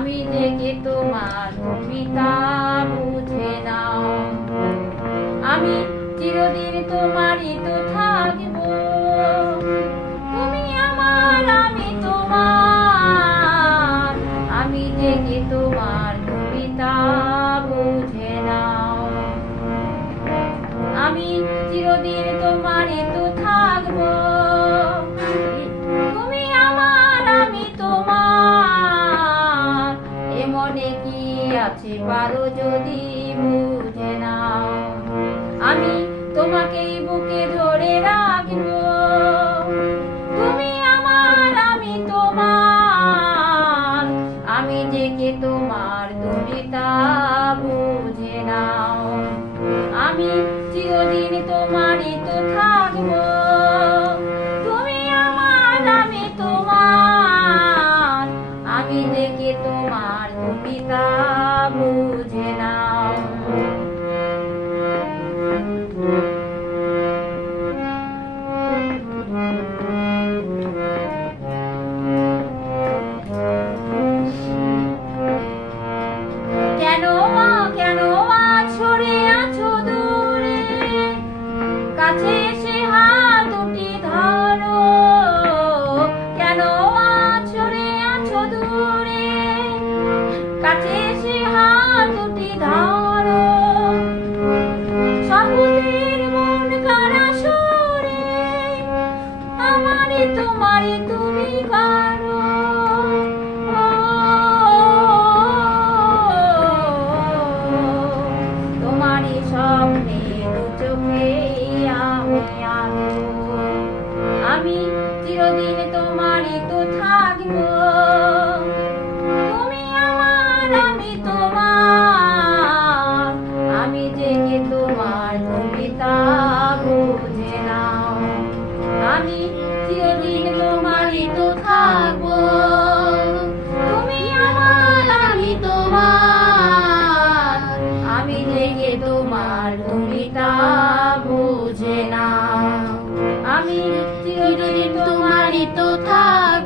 আমি জেগে তোমার তুমি তা বুঝে নাও। আমি চিরদিন তোমারই তো থাকবো, তুমি আমার আমি তোমার। আমি জেগে তোমার তুমি তা বুঝে নাও। আমি চিরদিন তোমারই তো থাকবো, তুমি আমার আমি তোমার। এ মনে কি আছে পারো যদি বুঝে নাও। আমি তোমাকেই বুকে ধরে রাখবো, তুমি আমার আমি তোমার। আমি জেগে তোমার তুমি তা বুঝে নাও। আমি চিরদিন তোমারই তো থাকবো, তুমি আমার আমি তোমার। আমি জেগে তোমার তুমি তা বুঝে নাও। কেন ছড়ে আছো দূরে, কাছে এসে হাত দুটি ধরো। কেন ছড়ে আছো দূরে, কাছে এসে হাত দুটি ধরো। সবুজের মন কারা সুরে, আমারই তোমারই তুমি করো। তোমারই স্বপ্নে দু চোখে আমি আঁকবো। আমি চিরদিন তোমারই তো থাকবো, তুমি আমার আমি তোমার। আমি জেগে তোমার তুমি তা বুঝে নাও। আমি চিরদিন তোমারই তো থাকবো, তুমি আমার আমি তোমার। আমি জেগে তোমার তুমি তা বুঝে নাও। আমি চিরদিন তোমারই তো থাকবো।